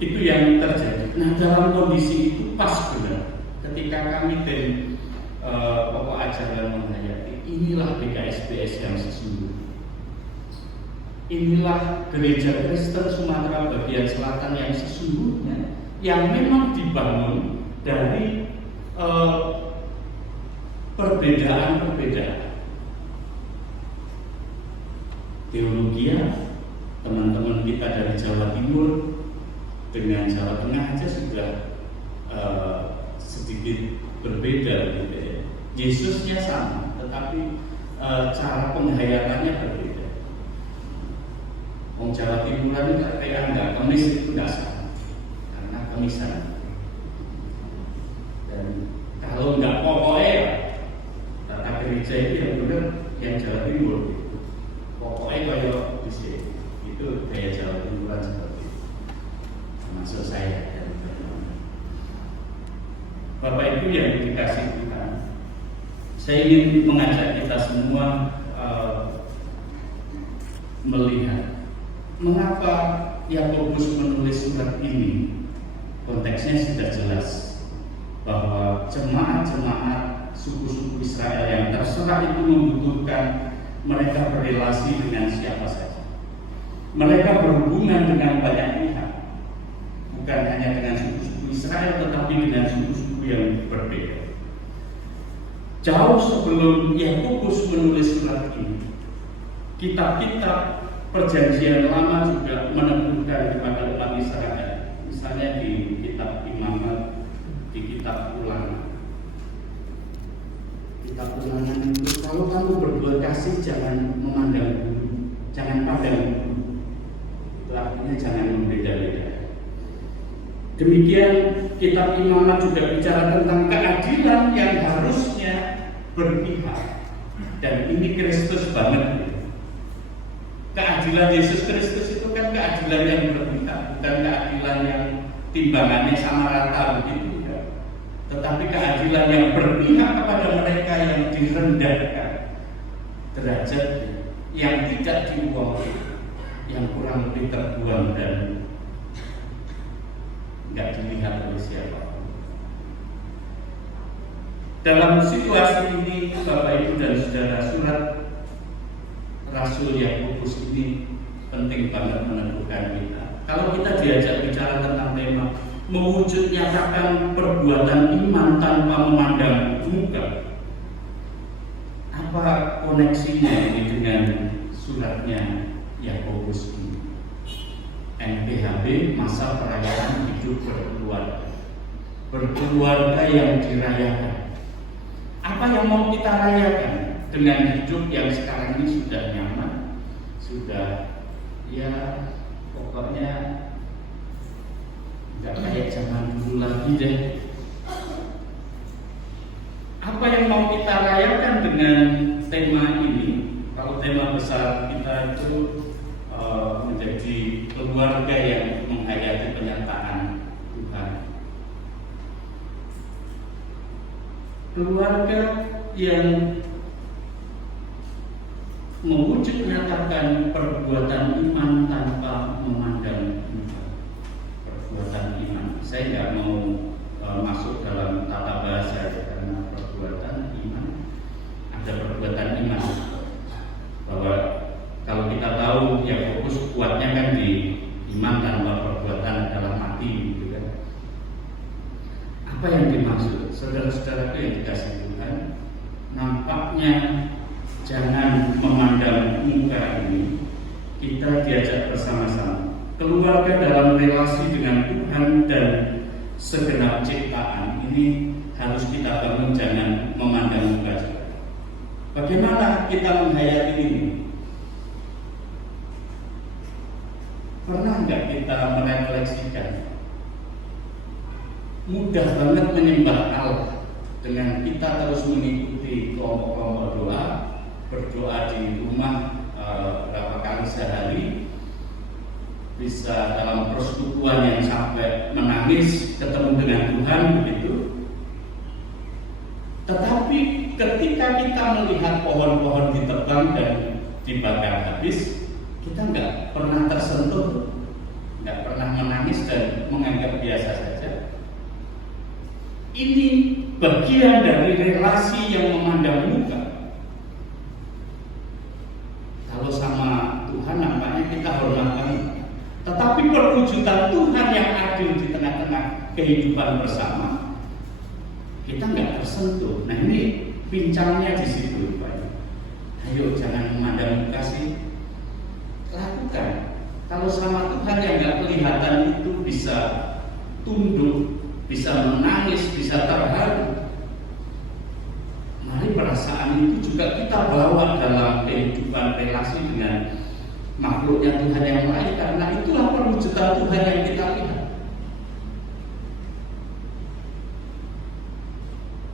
Itu yang terjadi. Nah, dalam kondisi itu pas benar ketika kami tim pokok ajaran menghayati, inilah BKSBS yang sesungguhnya. Inilah gereja Kristen Sumatera bagian selatan yang sesungguhnya, yang memang dibangun dari perbedaan-perbedaan teologi. Teman-teman kita dari Jawa Timur dengan Jawa Tengah aja sudah sedikit berbeda gitu ya. Yesusnya sama, tetapi cara penghayatannya berbeda. Wong Jawa Timuran kayak enggak kemis itu enggak sama, karena kemisan. Dan kalau enggak pokoknya tata gereja itu yang benar yang Jawa Timur. Pokoknya kayak di sini itu gaya Jawa Timuran seperti itu. Termasuk saya dan teman-teman. Bapak Ibu yang dikasih Tuhan, saya ingin mengajak kita semua melihat mengapa Yakobus menulis surat ini. Konteksnya sudah jelas bahwa jemaat-jemaat suku-suku Israel yang terserah itu membutuhkan mereka berrelasi dengan siapa saja. Mereka berhubungan dengan banyak pihak, bukan hanya dengan suku-suku Israel, tetapi dengan suku-suku yang berbeda. Jauh sebelum Yakobus menulis surat ini, kitab-kitab Perjanjian Lama juga menemukan kepada umat Israel, misalnya di kitab Imamat, di kitab Ulangan. Kitab Ulangan itu, kalau kamu berbuat kasih jangan memandang bulu, jangan pandang bulu. Itu artinya jangan membeda-beda. Demikian kitab Imamat juga bicara tentang keadilan yang harusnya berpihak, dan ini Kristus banget. Keadilan Yesus Kristus itu kan keadilan yang berpihak, bukan keadilan yang timbangannya sama rata begitu, tetapi keadilan yang berpihak kepada mereka yang direndahkan derajatnya, yang tidak diuangkan, yang kurang lebih terbuang dan nggak dilihat oleh siapapun. Dalam situasi ini, Bapak Ibu dan Saudara, surat Rasul Yakobus ini penting banget meneguhkan kita. Kalau kita diajak bicara tentang tema mewujud nyatakan perbuatan iman tanpa memandang muka, apa koneksinya ini dengan suratnya Yakobus ini? MPHB, masa perayaan hidup berkeluarga, berkeluarga yang dirayakan. Apa yang mau kita rayakan dengan hidup yang sekarang ini sudah nyaman, sudah ya pokoknya nggak kayak zaman dulu lagi deh. Apa yang mau kita rayakan dengan tema ini? Kalau tema besar kita itu menjadi keluarga yang menghayati penyertaan Tuhan, keluarga yang mewujud menyatakan perbuatan iman tanpa memandang muka. Perbuatan iman, saya nggak mau masuk dalam tata bahasa karena perbuatan iman, ada perbuatan iman, bahwa kalau kita tahu ya fokus kuatnya kan di iman tanpa perbuatan adalah mati gitu kan. Apa yang dimaksud? Saudara-saudara yang dikasih Tuhan, nampaknya jangan memandang muka ini, kita diajak bersama-sama keluarga dalam relasi dengan Tuhan dan segenap ciptaan ini harus kita bangun, jangan memandang muka. Bagaimana kita menghayati ini? Pernah nggak kita merefleksikan? Mudah banget menyembah Allah dengan kita terus mengikuti kelompok-kelompok doa, berdoa di rumah berapa kali sehari, bisa dalam persekutuan yang sampai menangis ketemu dengan Tuhan begitu. Tetapi ketika kita melihat pohon-pohon ditebang dan dibakar habis, kita nggak pernah tersentuh, nggak pernah menangis menangis dan menganggap biasa saja. Ini bagian dari relasi yang memandang muka. Kalau sama Tuhan nampaknya kita hormatkan, tetapi perwujudan Tuhan yang adil di tengah-tengah kehidupan bersama, kita nggak tersentuh. Nah ini pincangnya di situ, Pak. Ayo jangan memandang muka sih, lakukan. Kalau sama Tuhan yang nggak kelihatan itu bisa tunduk, bisa menangis, bisa terharu. Mari perasaan itu juga kita bawa dalam kehidupan relasi dengan makhluknya Tuhan yang lain, karena itulah perwujudan Tuhan yang kita lihat.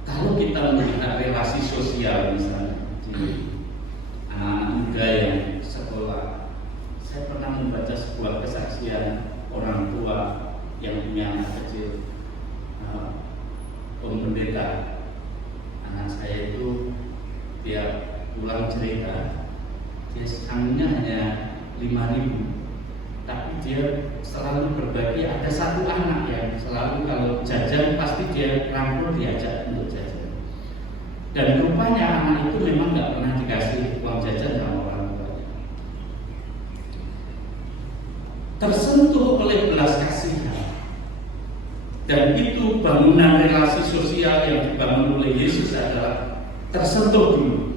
Kalau kita melihat relasi sosial misalnya di anak muda yang sekolah, saya pernah membaca sebuah kesaksian orang tua yang punya anak kecil, pendeta. Anak saya itu tiap pulang cerita, dia sanggupnya hanya 5.000, tapi dia selalu berbagi. Ada satu anak yang selalu kalau jajan pasti dia rangkul, diajak untuk jajan. Dan rupanya anak itu memang nggak pernah dikasih uang jajan sama orang tuanya. Tersentuh oleh belas kasihan, dan itu bangunan relasi sosial yang dibangun oleh Yesus adalah tersentuh dulu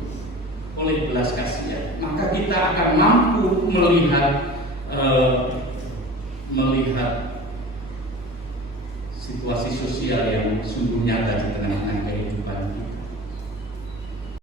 oleh belas kasihan. Maka kita akan mampu melihat situasi sosial yang sungguh nyata di tengah-tengah kehidupan.